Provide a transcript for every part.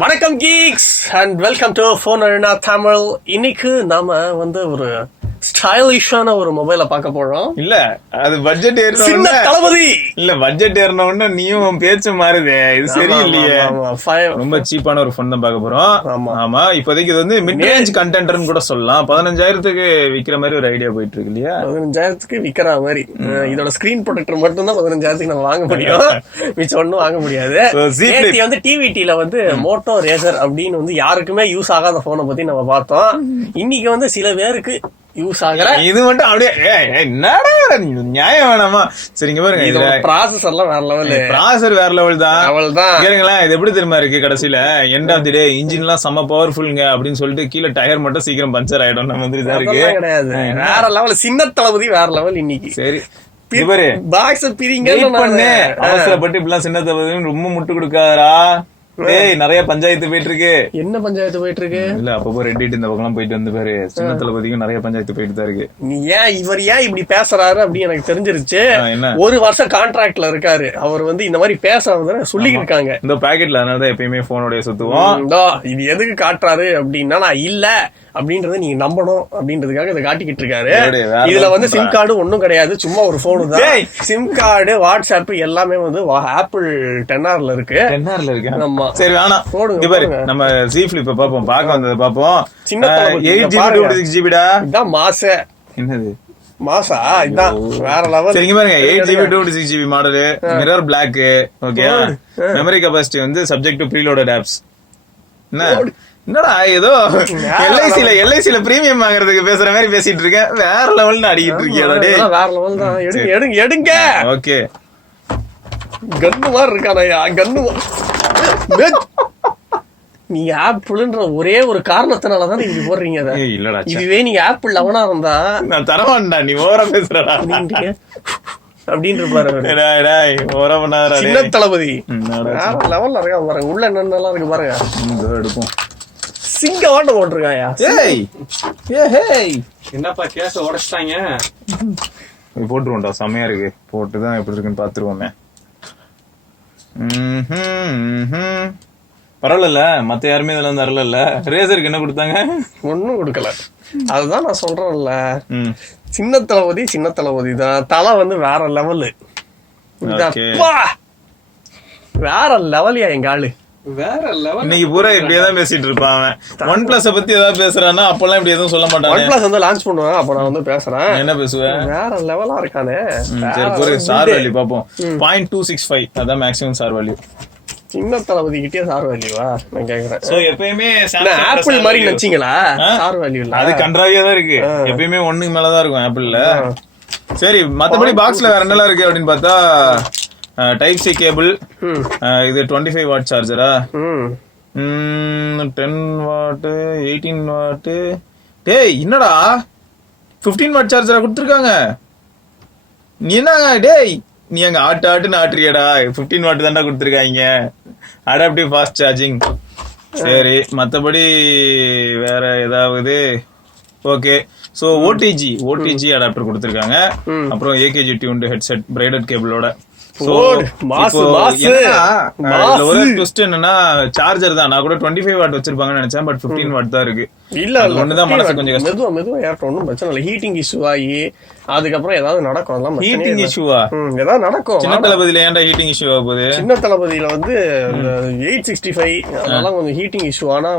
வணக்கம் geeks and welcome to phone arena Tamil. இன்னைக்கு நாம ஒரு ஸ்டைலிஷான ஒரு மொபைல பார்க்க போறோம். இல்ல அது பட்ஜெட் சின்ன தளபதி இல்ல பட்ஜெட் ஏறின உடனே நீயும் பேச்சு மாறுதே, இது சரி இல்லையே. ரொம்ப சீப்பான ஒரு ஃபோன் தான் பார்க்க போறோம். ஆமா இப்போதைக்கு இது வந்து மிட் ரேஞ்ச் கண்டென்ட்னு கூட சொல்லலாம். 15,000க்கு விக்கிற மாதிரி ஒரு ஐடியா போயிட்டு இருக்கு இல்லையா? 15,000க்கு விக்கிற மாதிரி. இதோட ஸ்கிரீன் ப்ரொடெக்டர் மட்டும் தான் 15,000க்கு நம்ம வாங்க முடியும், மிச்சம் ஒன்னும் வாங்க முடியாது. டிவிடில மோட்டோ ரேசர் அப்படின்னு யாருக்குமே யூஸ் ஆகாத போனை பத்தி நம்ம பார்த்தோம். இன்னைக்கு சில பேருக்கு யூஸ் ஆகுற இது மட்டும் அப்படியே நியாயம் வேணாமா? சரிங்க பாருங்க, ப்ராசஸர்லாம் வேற லெவல், ப்ராசஸர் வேற லெவல் தான். கேளுங்களேன், இது எப்படி தெரியுமா இருக்கு? கடைசியில end of the day engine எல்லாம் செம்ம பவர்ஃபுல்ங்க அப்படின்னு சொல்லிட்டு கீழே டயர் மட்டும் சீக்கிரம் பஞ்சர் ஆயிடும் மாதிரி தான் இருக்கு. கிடையாது, வேற லெவல். சின்ன தளபதி வேற லெவல். இன்னைக்கு சரி அவசரப்பட்டு இப்பெல்லாம் சின்ன தளபதி ரொம்ப முட்டு கொடுக்காரா? நிறைய பஞ்சாயத்து போயிட்டு இருக்கு. என்ன பஞ்சாயத்து போயிட்டு இருக்கு? இல்ல அப்பப்போ ரெட்டிட்டு இந்த பக்கம் போயிட்டு வந்து பாரு, சின்ன தளபதிக்கும் நிறைய பஞ்சாயத்து போயிட்டு தான் இருக்கு. நீ இவர் ஏன் இப்படி பேசுறாரு அப்படின்னு எனக்கு தெரிஞ்சிருச்சு. ஒரு வருஷம் கான்ட்ராக்ட்ல இருக்காரு அவர், இந்த மாதிரி பேசுறத சொல்லி இருக்காங்க இந்த பாக்கெட்ல. அதனாலதான் எப்பயுமே போனோட சுத்துவோம். இது எதுக்கு காட்டுறாரு அப்படின்னா, நான் இல்ல அப்படின்றத நீங்க நம்பணும் அப்படின்றதுக்காக இதை காட்டிக்கிட்டு இருக்காரு. இதுல சிம் கார்டு ஒன்னும் கிடையாது, சும்மா ஒரு போனு தான். சிம் கார்டு, வாட்ஸ்அப் எல்லாமே ஆப்பிள் 10R இருக்கு. 10R இருக்கு. ஆமா சரி வேணாம் போடுங்க பாருங்க. நம்ம Z Flip பாப்போம், பார்க்க வந்தது பாப்போம். சின்ன 8GB 256GB டா. இதான் மாச என்னது மாசா? இதான் வேற லெவல். சரிங்க பாருங்க, 8GB 256GB model, mirror black. Okay, memory capacity subject to preloaded apps. என்னடா ஏதோ எல்ஐசில பிரீமியம் வாங்குறதுக்கு பேசுற மாதிரி பேசிட்டு இருக்கேன். வேற லெவல்னு அடிக்கிட்டு இருக்கியா? வேற லெவல் தான். எடுங்க. ஓகே, கன்னு மாதிரி இருக்கானயா, கன்னு. நீங்க ஆப்பிள்ன்ற ஒரே ஒரு காரணத்தினாலதான் நீங்க போடுறீங்க. இல்லடா, இதுவே நீங்க ஆப்பிள் லவனா இருந்தா நான் தரவான்டா, நீ ஓவரா பேசுறடா அப்படின்னு இருப்பாரு. சின்ன தளபதி லெவல்ல இருக்கா பாருங்க, உள்ள என்னென்னலாம் இருக்கு பாருங்க. எடுப்போம். சிங்க வாட்ட போட்டிருக்காயா? என்னப்பா கேஸ உடைச்சிட்டாங்க? போட்டுருவோம்டா, செமையா இருக்கு. போட்டுதான் எப்படி இருக்குன்னு பாத்துருவோமே. பரவாயில்ல, மத்த யாருமே இதெல்லாம் தரல. ரேசருக்கு என்ன கொடுத்தாங்க? ஒன்னும் கொடுக்கல. அதுதான் நான் சொல்றேன்ல, சின்ன தளபதி தான். தலை வேற லெவலு, வேற லெவலியா எங்க ஆளு, வேற லெவல். இன்னைக்கு பூரா இப்படியேதான் பேசிட்டு இருப்பான். OnePlus பத்தி ஏதாவது பேசுறான்னா அப்பெல்லாம் இப்படி எதுவும் சொல்ல மாட்டாங்க. OnePlus லான்ச் பண்ணுவாங்க, அப்ப நான் பேசுறேன். என்ன பேசுவேன்? வேற லெவலா இருக்கானே. சரி, ஸ்டார் வேல்யூ பாப்போம். 0.265 அதான் மேக்ஸிமம் ஸ்டார் வேல்யூ. சின்ன தளபதி கிட்டே ஸ்டார் வேல்யூவா நான் கேக்குறேன். சோ எப்பயுமே ஆப்பிள் மாதிரி நினைச்சீங்களா? ஸ்டார் வேல்யூ இல்ல, அது கன்றாவியா தான் இருக்கு. எப்பயுமே 1 மேலதான் இருக்கும் ஆப்பிள்ல. சரி, மத்தபடி பாக்ஸ்ல வேற என்னலாம் இருக்கு அப்படின்னு பார்த்தா, டைப் சி கேபிள், இது 25 வாட் சார்ஜரா, 10 வாட், 18 வாட். டேய் என்னடா 15 வாட் சார்ஜரா கொடுத்துருக்காங்க? நீ என்னங்க டேய், நீ அங்க ஆட்டுன்னு ஆட்டுறியடா. 15 வாட் தான்டா கொடுத்துருக்காங்க. Adaptive fast charging. சரி, மத்தபடி வேற ஏதாவது? ஓகே, சோ ஓடிஜி அடாப்டர் கொடுத்துருக்காங்க. அப்புறம் AKG டியூன்டு ஹெட்செட் பிரைடட் கேபிளோட. என்னன்னா சார்ஜர் தான். நான் கூட 25 வாட் வச்சிருப்பாங்கன்னு நினைச்சேன், பட் 15 வாட் தான் இருக்கு. இல்ல ஒண்ணுதான் மனசு கொஞ்சம் மெதுவா ஏற்ற ஒன்னும் பிரச்சனை இல்லை. ஹீட்டிங் இஷ்யூ ஆகி அதுக்கப்புறம் ஏதாவது நடக்கும். ஹீட்டிங் இஷ்யூவா? ஏதாவது நடக்கும். சின்ன தளபதியில ஏன்டா ஹீட்டிங் இஷ்யூ ஆகுது? சின்ன தளபதியில 865 அதெல்லாம் கொஞ்சம் ஹீட்டிங் இஷ்யூ. ஆனா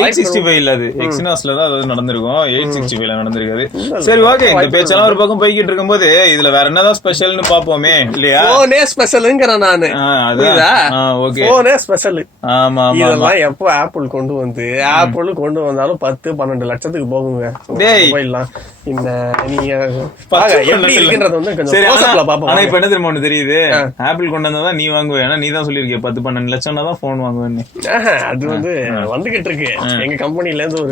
865 இல்ல, அது எக்ஸினாஸ்ல தான் அது நடந்திருக்கும். 865 நடந்திருக்காது. சரி ஓகே, இந்த பேச்செல்லாம் ஒரு பக்கம் போய்கிட்டு இருக்கும்போது இதுல வேற என்னதான் ஸ்பெஷல்னு பாப்போமே இல்லையா? போனே ஸ்பெஷல்ங்கறேன் நானு. ஓகே, போனே ஸ்பெஷல். ஆமா, இதெல்லாம் எப்போ ஆப்பிள் கொண்டு வந்தாலும் 10-12 லட்சத்துக்கு போகுங்க மொபைல்லாம். இந்த நீங்க எப்படி இருக்குன்றது ஆனா இப்ப என்ன தெரியுமா ஒண்ணு தெரியுது, ஆப்பிள் கொண்டு வந்தா நீ வாங்குவேன். ஏன்னா நீ தான் சொல்லிருக்க 10-12 லட்சம்னா தான் போன் வாங்குவேன்னு. அது வந்துகிட்டு இருக்கு எங்க கம்பெனில இருந்து. ஒரு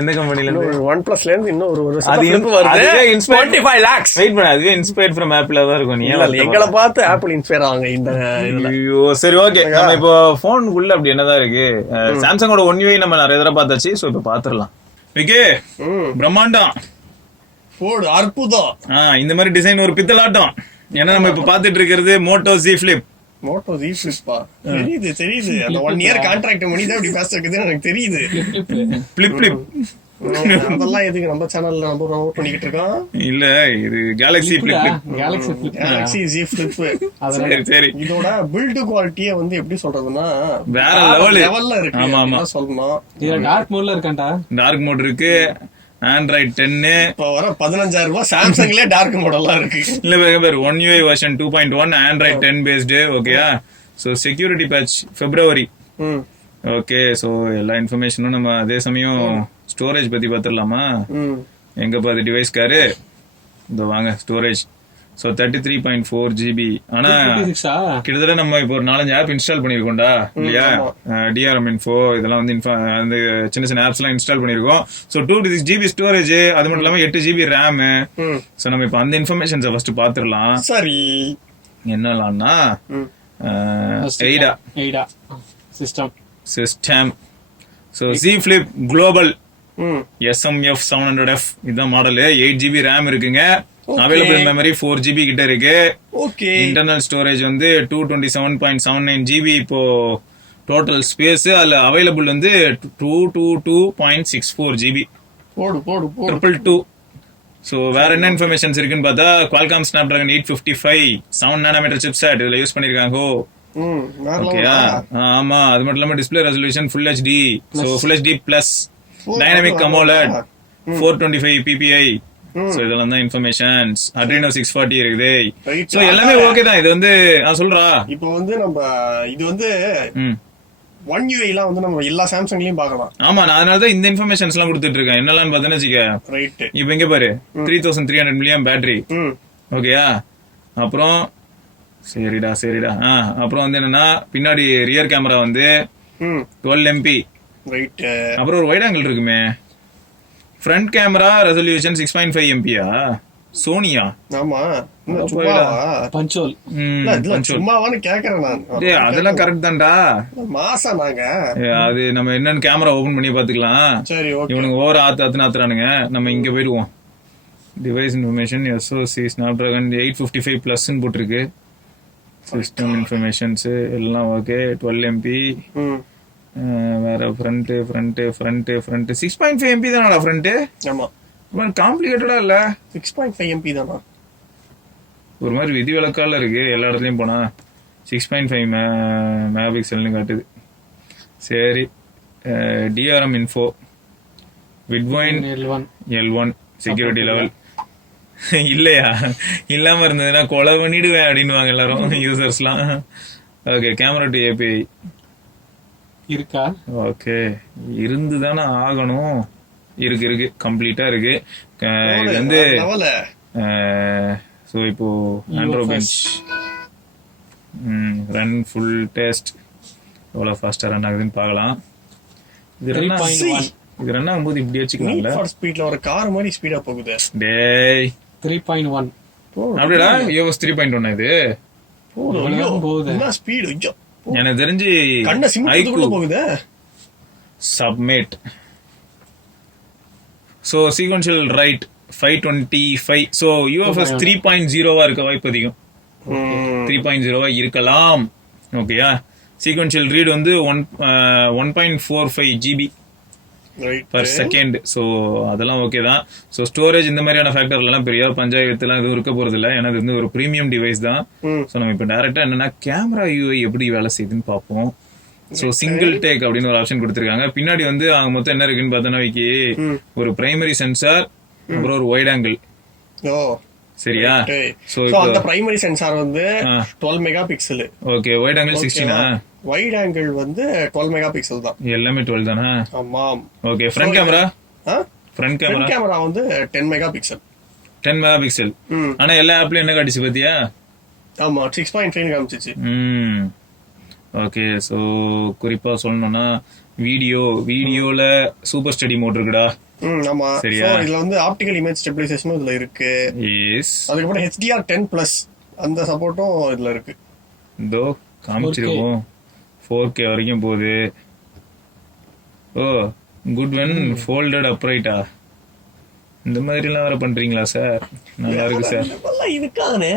எந்த கம்பெனில இருந்து? OnePlusல இருந்து இன்னும் ஒரு வருது. 25 lakhs வெயிட் பண்ண. அதுவே இன்ஸ்பயர்ட் ஃப்ரம் ஆப்பிள் தான் இருக்கும். நீ எங்களை பார்த்து ஆப்பிள் இன்ஸ்பயர் ஆவாங்க இந்த இதுல. ஐயோ சரி ஓகே, நம்ம இப்போ போனுக்குள்ள அப்படி என்னதான் இருக்கு? சாம்சங்கோட One UI நம்ம நிறைய தடவை பார்த்தாச்சு. சோ இப்ப பாத்துரலாம். ஓகே, பிரம்மாண்டம் போடு, அற்புதம். இந்த மாதிரி டிசைன் ஒரு பித்தலாட்டம். ஏன்னா நம்ம இப்ப பாத்துட்டு இருக்கிறது Moto Z Flip. Moto Z ஃபிளிப்பா தெரியுது அந்த 1 இயர் கான்ட்ராக்ட் பண்ணி தான் இப்படி பேசுறதுன்னு எனக்கு தெரியுது. பிளிப் அதெல்லாம் எதுக்கு நம்ம சேனல்ல நம்ம ப்ரோமோட் பண்ணிக்கிட்டு இருக்கோம்? இல்ல இது Galaxy Flip. Galaxy Z Flip. சரி இதோட பில்ட் குவாலிட்டியே வந்து எப்படி சொல்றதுன்னா வேற லெவல்ல இருக்கு. ஆமா சொல்லணும். இதுல டார்க் மோட்ல இருக்கான்டா. டார்க் மோட் இருக்கு. Android 10 இப்ப வர 15,000 ரூபாய் சாம்சங்லயே டார்க் மாடல்லாம் இருக்கு. இல்ல பேர் 1 UI வெர்ஷன் 2.1 Android 10 based. ஓகேயா? So security patch February. Okay so எல்லா இன்ஃபர்மேஷனும் நம்ம அதே சமயம் ஸ்டோரேஜ் பத்தி பாத்துடலாமா? எங்க பாத்து டிவைஸ் காரு இந்த வாங்க ஸ்டோரேஜ். So 33.4 GB. ஆனா கிட்டத்தட்ட நம்ம இப்போ ஒரு 4-5 ஆப் இன்ஸ்டால் பண்ணிருக்கோம்டா இல்லையா? DRM Info இதெல்லாம் வந்து அந்த சின்ன சின்ன ஆப்ஸ் எல்லாம் இன்ஸ்டால் பண்ணிருக்கோம். சோ 256 GB ஸ்டோரேஜ், அது மட்டும் இல்லாம 8 GB RAM. சோ நம்ம இப்போ அந்த இன்ஃபர்மேஷன்ஸை ஃபர்ஸ்ட் பாத்துடலாம். சரி என்னலாம்னா எய்டா system. So Z Flip Global SMF 700F இதான் மாடல். 8 GB RAM இருக்குங்க. அவைலபிள் மெமரி 4 GB கிட்ட இருக்கு. ஓகே. இன்டர்னல் ஸ்டோரேஜ் வந்து 227.79 GB. இப்போ டோட்டல் ஸ்பேஸ் அதுல அவைலபிள் வந்து 222.64 GB. போடு 222. சோ வேற என்ன இன்ஃபர்மேஷன்ஸ் இருக்குன்னு பார்த்தா Qualcomm Snapdragon 855 7 nanometer chipset இதுல யூஸ் பண்ணிருக்காங்க. ஓகேயா? ஆமா, அது மட்டும் இல்லாம display resolution Full HD. So Full HD Plus Dynamic AMOLED 425 PPI. So இதெல்லாம் தான் இன்ஃபர்மேஷன்ஸ். Adreno 640 இருக்குது. சோ எல்லாமே ஓகே தான். இது வந்து சொல்றா இப்போ வந்து நம்ம இது வந்து 1 UI எல்லாம் வந்து நம்ம எல்லா சாம்சங்லயும் பார்க்கலாம். ஆமா, நான் அதனால தான் இந்த இன்ஃபர்மேஷன்ஸ் எல்லாம் கொடுத்துட்டு இருக்கேன். என்னெல்லாம் பார்த்தேன்னு வச்சுக்க. ரைட். இப்போ இங்க பாரு 3300 mAh பேட்டரி. ஓகேயா? அப்புறம் சரிடா அப்புறம் வந்து என்னன்னா பின்னாடி ரியர் கேமரா வந்து 12 MP. ரைட். அப்புறம் ஒரு வைட் ஆங்கிள் இருக்குமே. Front camera resolution 6.5 MP-யா? சோனியா? ஆமா. பஞ்சோல். சும்மாவான்னு கேக்குறேன் நான். டேய் அதெல்லாம் கரெக்ட் தான்டா. மாசா நாங்க. அது நம்ம என்னன்னு கேமரா ஓபன் பண்ணி பாத்துக்கலாம். சரி ஓகே. இவனுங்க ஓவர் ஆத்துறானுங்க. நம்ம இங்க போயிடுவோம். Device information SoC Snapdragon 855 Plus ன்னு போட்டுருக்கு. சிஸ்டம் இன்ஃபர்மேஷன்ஸ் எல்லாம் ஓகே. 12 MP. வேற ஃப்ரண்ட் 6.5 MP தானடா ஃப்ரண்ட். ஆமா. ரொம்ப காம்ப்ளிகேட்டடா இல்ல? 6.5 MP தானா? ஒரு மாதிரி விதி விலக்கால இருக்கு. எல்லா இடத்துலயும் போனா 6.5 மெகாபிக்சல்னு காட்டுது. சரி. DRM Info Vidwine L1 security level இல்லையா? இல்லாம இருந்ததுன்னா கொலை பண்ணிடுவேன் அப்படின்னுவாங்க எல்லாரும் யூசர்ஸ்லாம். ஓகே. கேமரா டு API இருக்கா? ஓகே, இருந்துதானே ஆகணும். இருக்கு கம்ப்ளீட்டா இருக்கு. இது வந்து சோ இப்போ Android bench run full test எவ்வளவு ஃபாஸ்டா ரன் ஆகுதுன்னு பார்க்கலாம். இது ரன் ஆகும்போது இப்படி வச்சுக்கலாம்ல. ஸ்பீட்ல ஒரு கார் மாதிரி ஸ்பீடா போகுது. டேய் 3.1 அப்படிடா? iOS 3.1 இது போகுது. என்ன ஸ்பீடு? ஐயோ, எனக்கு தெரிஞ்சு கண்ண சிம்முக்குள்ள போகுது. Submit. So sequential right 525. So UFS 3.0-வா இருக்க வாய்ப்பு அதிகம். 3.0-வா இருக்கலாம். ஓகேயா? சீக்வென்ஷியல் ரீட் வந்து 1.45 GB பர் செகண்ட். ஸோ அதெல்லாம் ஓகே தான். ஸோ ஸ்டோரேஜ் இந்த மாதிரியான ஃபேக்டர்லாம் பெரிய பஞ்சாயத்துலாம் எதுவும் இருக்க போறது இல்லை. ஏன்னா இது வந்து ஒரு ப்ரீமியம் டிவைஸ் தான். ஸோ நம்ம இப்போ டேரக்டா என்னன்னா கேமரா UI எப்படி வேலை செய்யுதுன்னு பார்ப்போம். ஸோ சிங்கிள் டேக் அப்படின்னு ஒரு ஆப்ஷன் கொடுத்துருக்காங்க. பின்னாடி வந்து அவங்க மொத்தம் என்ன இருக்குன்னு பார்த்தோன்னா வைக்கி ஒரு பிரைமரி சென்சார், அப்புறம் ஒரு வைட் ஆங்கிள். சரியா? சோ அந்த பிரைமரி சென்சார் வந்து 12 mega pixel. Okay. Wide angle 16-ஆ? வைட் ஆங்கிள் வந்து 12 மெகா பிக்சல் தான். எல்லாமே 12 தானா? ஆமா. Okay. Front camera? Front camera வந்து 10 மெகா பிக்சல். 10 mega pixel. ஆனா எல்லா ஆப்லயும் என்ன காட்டுச்சு பாத்தியா? ஆமா 6.5 காமிச்சிச்சு. ஓகே. சோ குறிப்பா சொல்லணும்னா வீடியோல சூப்பர் ஸ்டடி மோட் இருக்குடா. ஆமா. சரியா? இதுல வந்து ஆப்டிகல் இமேஜ் ஸ்டெபிலைசேஷனும் இதுல இருக்கு. எஸ். அதுக்கு அப்புறம் HDR10+ அந்த சப்போர்ட்டும் இதுல இருக்கு. இதோ காமிச்சிருக்கோம். 4K வரைக்கும் போகுது. ஓ குட் வென் ஃபோல்டட் அப்ரைட்டா? இந்த மாதிரி எல்லாம் வேற பண்றீங்களா சார்? நல்லா இருக்கு சார். லெவலா இருக்கானே.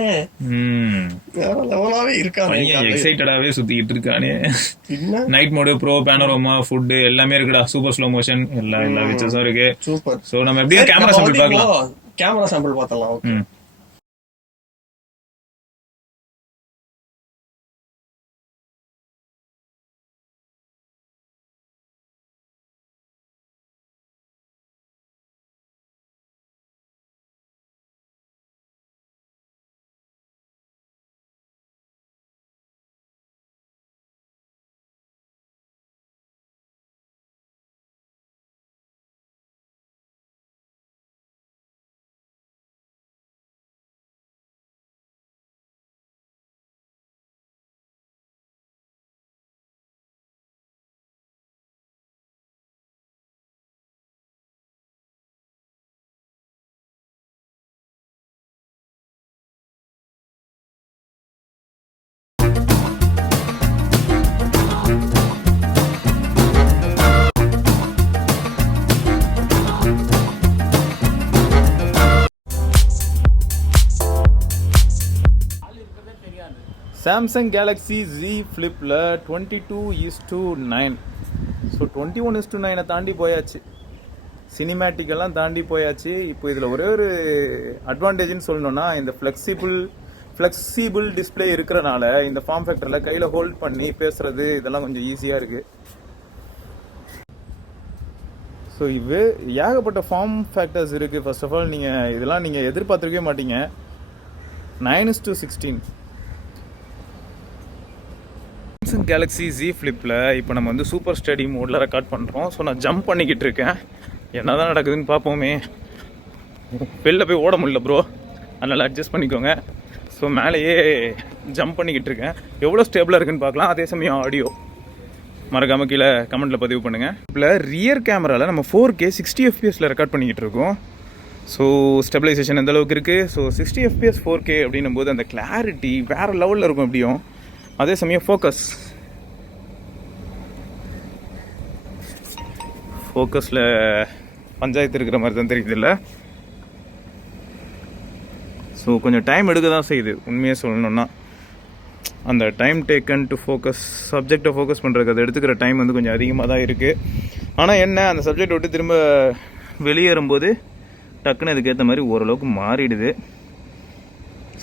வேற லெவலாவே இருக்கானே. பையன் எக்ஸைட்டடாவே சுத்திக்கிட்டு இருக்கானே. நைட் மோடு, ப்ரோ, பேனோரமா, ஃபுட் எல்லாமே இருக்குடா. சூப்பர் ஸ்லோ மோஷன் எல்லா ஃபீச்சர்ஸும் இருக்கு. சூப்பர். சோ நம்ம எப்படியே கேமரா சாம்பிள் பார்க்கலாம். கேமரா சாம்பிள் பார்த்தலாம். Okay. Samsung Galaxy Z ஃப்ளிப்பில் 22:9. So 21:9 தாண்டி போயாச்சு. சினிமேட்டிக்கெல்லாம் தாண்டி போயாச்சு. இப்போ இதில் ஒரே ஒரு அட்வான்டேஜ்னு சொல்லணும்னா, இந்த ஃப்ளெக்சிபிள் டிஸ்பிளே இருக்கிறனால இந்த ஃபார்ம் ஃபேக்டரில் கையில் ஹோல்ட் பண்ணி பேசுறது இதெல்லாம் கொஞ்சம் ஈஸியாக இருக்குது. ஸோ இது ஏகப்பட்ட ஃபார்ம் ஃபேக்டர்ஸ் இருக்குது. ஃபர்ஸ்ட் ஆஃப் ஆல் இதெல்லாம் நீங்கள் எதிர்பார்த்துருக்கவே மாட்டீங்க. 9:16 சாம்சங் கேலக்ஸி Z ஃப்ளிப்பில் இப்போ நம்ம வந்து சூப்பர் ஸ்டடி மோடில் ரெக்கார்ட் பண்ணுறோம். ஸோ நான் ஜம்ப் பண்ணிக்கிட்டு இருக்கேன். என்ன தான் நடக்குதுன்னு பார்ப்போமே. வெளில போய் ஓட முடியல ப்ரோ, அதனால் அட்ஜஸ்ட் பண்ணிக்கோங்க. ஸோ மேலேயே ஜம்ப் பண்ணிக்கிட்டு இருக்கேன். எவ்வளோ ஸ்டேபிளாக இருக்குன்னு பார்க்கலாம். அதே சமயம் ஆடியோ மறக்காமல் கீழே கமெண்ட்டில் பதிவு பண்ணுங்கள். இப்போ ரியர் கேமராவில் நம்ம 4K 60 FPS ரெக்கார்ட் பண்ணிக்கிட்டு இருக்கோம். ஸோ ஸ்டெபிலைசேஷன் எந்த அளவுக்கு இருக்குது. ஸோ 60 FPS 4K அப்படின்னும் போது அந்த கிளாரிட்டி வேறு லெவலில் இருக்கும் எப்படியும். அதே சமயம் ஃபோக்கஸில் பஞ்சாயத்து இருக்கிற மாதிரி தான் தெரியுது இல்லை. ஸோ கொஞ்சம் டைம் எடுக்க தான் செய்யுது உண்மையாக சொல்லணுன்னா. அந்த டைம் டேக்கன் டு ஃபோக்கஸ், சப்ஜெக்டை ஃபோக்கஸ் பண்ணுறதுக்கு அது எடுத்துக்கிற டைம் வந்து கொஞ்சம் அதிகமாக தான் இருக்குது. ஆனால் என்ன, அந்த சப்ஜெக்ட் விட்டு திரும்ப வெளியேறும்போது டக்குன்னு அதுக்கேற்ற மாதிரி ஓரளவுக்கு மாறிடுது.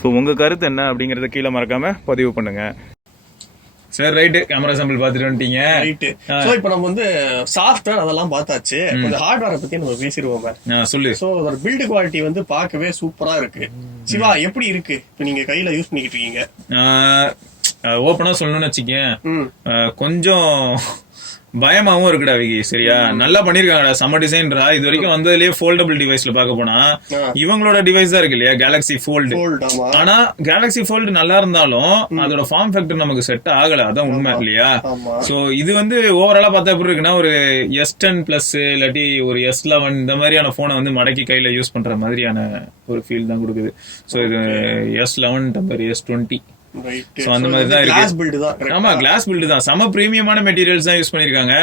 ஸோ உங்கள் கருத்து என்ன அப்படிங்கிறத கீழே மறக்காமல் பதிவு பண்ணுங்கள். சரி, ரைட்டு. கேமரா சாம்பிள் பார்த்துட்டு வந்துட்டீங்க. ரைட்டு. சோ இப்போ நம்ம வந்து சாஃப்ட்வேர் அதெல்லாம் பார்த்தாச்சு. கொஞ்சம் ஹார்ட்வேரை பத்தி நம்ம பேசிடுவோம். சொல்லு. சோ அதோட பில்ட் குவாலிட்டி வந்து பார்க்கவே சூப்பரா இருக்கு. சிவா, எப்படி இருக்கு இப்போ நீங்க கையில யூஸ் பண்ணிக்கிட்டு இருக்கீங்க? ஓப்பனா சொல்லணும்னு வச்சுக்கேன், கொஞ்சம் பயமாவும் இருக்குடா விகி. சரியா, நல்லா பண்ணிருக்காங்கடா, செம்ம டிசைன்ரா. இது வரைக்கும் வந்ததுலயே ஃபோல்டபிள் டிவைஸ்ல பார்க்க போனா இவங்களோட டிவைஸ் தான் இருக்கு இல்லையா, கேலக்ஸி ஃபோல்டு. ஆனா கேலக்ஸி ஃபோல்டு நல்லா இருந்தாலும் அதோட ஃபார்ம் ஃபேக்டர் நமக்கு செட் ஆகல, அதான் உண்மை இல்லையா. சோ இது வந்து ஓவராலா பார்த்தா எப்படி இருக்குன்னா, ஒரு S10 பிளஸ் இல்லாட்டி ஒரு S11 இந்த மாதிரியான போனை வந்து மடக்கி கையில யூஸ் பண்ற மாதிரியான ஒரு ஃபீல் தான் கொடுக்குது. சோ இது S11 டம்பர் S20. அந்த மாதிரி தான் இருக்கு. ஆமா, கிளாஸ் பில்ட் தான். செம பிரீமியமான மெட்டீரியல்ஸ் தான் யூஸ் பண்ணிருக்காங்க.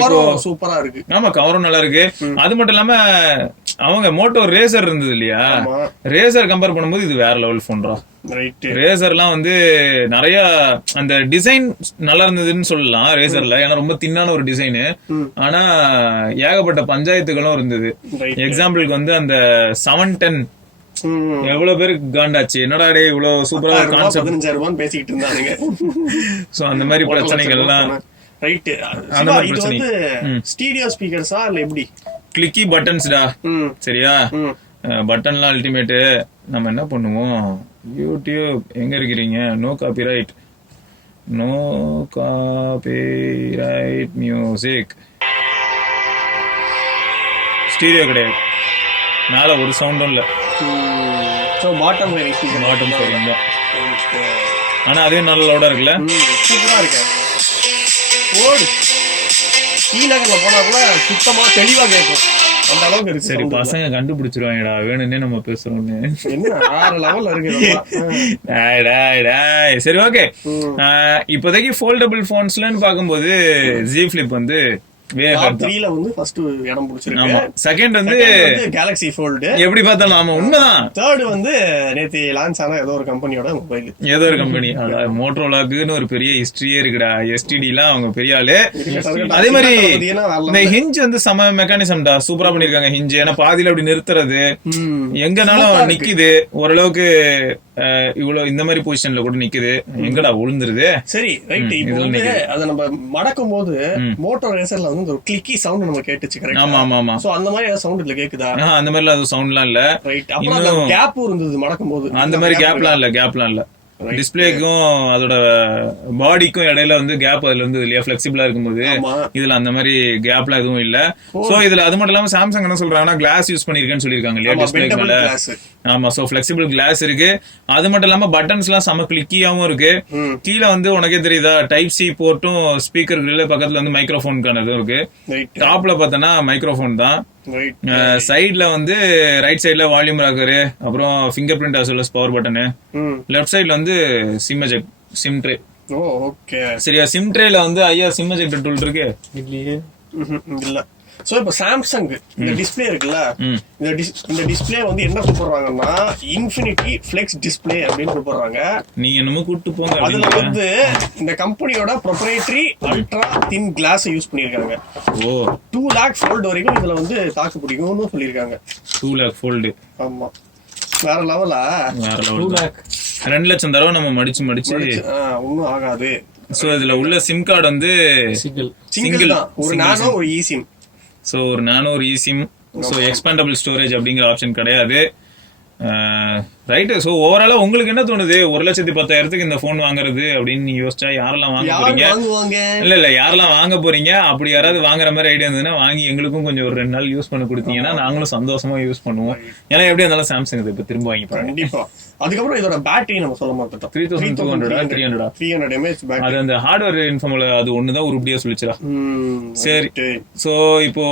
இப்போ சூப்பரா இருக்கு. ஆமா, கவரும் நல்லா இருக்கு. அது மட்டும் இல்லாம அவங்க மோட்டோ ரேசர் இருந்தது இல்லையா, ரேசர் கம்பேர் பண்ணும்போது இது வேற லெவல் போன்றா. ரேசர்லாம் வந்து நிறைய அந்த டிசைன் நல்லா இருந்ததுன்னு சொல்லலாம் ரேசர்ல. ஏன்னா ரொம்ப தின்னான ஒரு டிசைனு, ஆனா ஏகப்பட்ட பஞ்சாயத்துகளும் இருந்தது. எக்ஸாம்பிளுக்கு வந்து அந்த 710 எவ்வளவு பேருக்கு காண்டாச்சு, என்னடா டே இவ்வளவு சூப்பரா கான்செப்ட் 15,000 பேசிக்கிட்டு இருந்தாங்க. சோ அந்த மாதிரி பிரச்சனைகள் எல்லாம் ரைட். அந்த மாதிரி பிரச்சனை. ஸ்டீரியோ ஸ்பீக்கர்ஸா இல்ல எப்படி? கிளிக்கி பட்டன்ஸ்டா. சரியா, பட்டன்லாம் அல்டிமேட். நம்ம என்ன பண்ணுவோம், யூடியூப் எங்க இருக்கிறீங்க, no copyright, no copyright music. Stereo கிடையாது, மேல ஒரு சவுண்டும் இல்ல. சோ பாட்டம் ஃபேரிங் தான். ஆனா அதே நல்ல லவுடா இருக்குல்ல, சூப்பரா இருக்கு. ஓடு கீழகல போனா கூட சுத்தமா தெளிவா கேட்கும், அந்த அளவுக்கு இருக்கு. சரி, பசங்க கண்டுபிடிச்சிருவாங்கடா வேணும்னே நம்ம பேசுறோம்னு. என்ன வேற லெவல்ல இருக்கு. சரி, ஓகே. இப்போதைக்கு ஃபோல்டபிள் போன்ஸ்லன்னு பாக்கும்போது Z Flip வந்து டாப் 3ல வந்து ஃபர்ஸ்ட் இடம் பிடிச்சிருக்கு. செகண்ட் வந்து கேலக்ஸி ஃபோல்ட். எப்படி பார்த்தாலும் ஆமா உண்மைதான். தேர்ட் வந்து நேத்து லான்ச் ஆன ஏதோ ஒரு கம்பெனியோட மொபைல். ஏதோ ஒரு கம்பெனி. மோட்டோரோலாக்குன்னு ஒரு பெரிய ஹிஸ்டரியே இருக்குடா. எஸ்டிடி எல்லாம் அவங்க பெரிய ஆளு. அதே மாதிரி இந்த ஹிஞ்ச் வந்து சம மெக்கானிசம்டா சூப்பரா பண்ணிருக்காங்க. ஹிஞ்ச் ஏன்னா பாதியில அப்படி நிறுத்துறது எங்கனாலும் நிக்குது. ஓரளவுக்கு இவ்வளவு இந்த மாதிரி பொசிஷன்ல கூட நிக்குது. எங்கடா விழுந்துருது. சரி ரைட். இப்போ வந்து அத நம்ம மடக்கும் போது மோட்டோ ரேசர்ல வந்து ஒரு கிளிக்கி சவுண்ட் நம்ம கேட்டுச்சு. கரெக்ட். ஆமா ஆமா ஆமா. சோ அந்த மாதிரி ஏதாவது சவுண்ட் இதுல கேக்குதா? அந்த மாதிரி எல்லாம் சவுண்ட்லாம் இல்ல. ரைட். அப்புறம் அந்த கேப் இருந்தது மடக்கும் போது. அந்த மாதிரி கேப்லாம் இல்ல. டிஸ்பிளேக்கும் அதோட பாடிக்கும் இடையில வந்து கேப் அதுல வந்து இல்லையா பிளெக்சிபிளா இருக்கும்போது இதுல அந்த மாதிரி கேப்லாம் எதுவும் இல்ல. சோ இதுல அது மட்டும் இல்லாம சாம்சங் என்ன சொல்றாங்கன்னா கிளாஸ் யூஸ் பண்ணிருக்கேன்னு சொல்லிருக்காங்க இல்லையா டிஸ்பிளேக்கு மேல. ஆமா. சோ பிளெக்சிபிள் கிளாஸ் இருக்கு. அது மட்டும் இல்லாம பட்டன்ஸ் எல்லாம் செம கிளிக்கியாவும் இருக்கு. கீழே வந்து உனக்கே தெரியுதா டைப் சி போர்ட்டும் ஸ்பீக்கர் பக்கத்துல வந்து மைக்ரோஃபோனுக்கானதும் இருக்கு. டாப்ல பார்த்தனா மைக்ரோஃபோன் தான். சைட்ல வந்து ரைட் சைட்ல வால்யூம் ராக்கரு, அப்புறம் finger print as well as power button. Left சைட்ல வந்து சிம் ட்ரே. ஓகே சரியா. சிம் ட்ரேல வந்து ஐயா சிம் எஜெக்டர் டூல் இருக்கு இல்லையே. இல்ல. சோ இப்போ சாம்சங் இந்த டிஸ்ப்ளே இருக்குல்ல, இந்த டிஸ்ப்ளே வந்து என்ன கூப்பிடுறாங்கன்னா இன்ஃபினிட்டி ஃபிளெக்ஸ் டிஸ்ப்ளே அப்படின்னு கூப்பிடுறாங்க. நீங்க என்னமோ கூப்பிட்டு போங்க. அதுல வந்து இந்த கம்பெனியோட proprietary ultra thin glass use பண்ணிருக்காங்க. 2 lakh ஃபோல்ட் வரைக்கும் இதுல வந்து தாக்கு பிடிக்கும்னு சொல்லிருக்காங்க. 2 lakh ஃபோல்ட். ஆமா. வேற லெவலா. 2 lakh 2 லட்சம் தடவை நம்ம மடிச்சு ஒன்னும் ஆகாது. சோ இதுல உள்ள சிம் கார்டு வந்து சிங்கிள் தான். ஒரு நானோ ஒரு இ சிம். ஸோ ஒரு நானோ ஒரு இசிம். ஸோ எக்ஸ்பேண்டபிள் ஸ்டோரேஜ் அப்படிங்கிற ஆப்ஷன் கிடையாது. ரைட்டு. ஸோ ஓவராலா உங்களுக்கு என்ன தோணுது? 1,10,000 இந்த போன் வாங்குறது அப்படின்னு யோசிச்சா யாரெல்லாம் வாங்க போறீங்க? இல்ல யாரெல்லாம் வாங்க போறீங்க? அப்படி யாராவது வாங்குற மாதிரி ஐடியா இருந்ததுன்னா வாங்கி எங்களுக்கும் கொஞ்சம் ஒரு 2 நாள் யூஸ் பண்ண கொடுத்தீங்கன்னா நாங்களும் சந்தோஷமா யூஸ் பண்ணுவோம். ஏன்னா எப்படி இருந்தாலும் சாம்சங் இதை இப்ப திரும்ப வாங்கி கண்டிப்பா. அதுக்கப்புறம் இதோட பேட்டரி நம்ம சொல்ல மாட்டோம். 3200 mAh பேட்டரி. அது அந்த ஹார்ட்வேர் இன்ஃபார்ம்ல அது ஒண்ணுதான் உருப்படியா சொல்லிச்சுடா. சரி. சோ இப்போ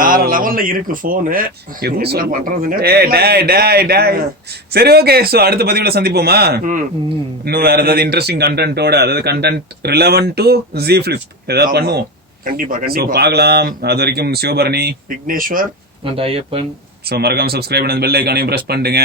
வேற லெவல்ல இருக்கு போன். என்ன பண்றதுன்னு சரி ஓகே. சோ அடுத்த பதிவுல சந்திப்போமா? இன்னும் வேற ஏதாவது இன்ட்ரெஸ்டிங் கண்டென்ட்டோட, அதாவது content relevant to Z Flip ஏதாவது பண்ணுவோம். கண்டிப்பா பார்க்கலாம். அது வரைக்கும் சிவபரணி, விக்னேஸ்வர் and ஐயப்பன். சோ மறக்காம சப்ஸ்கிரைப் பண்ணி பெல் ஐகானையும் பிரஸ் பண்ணுங்க.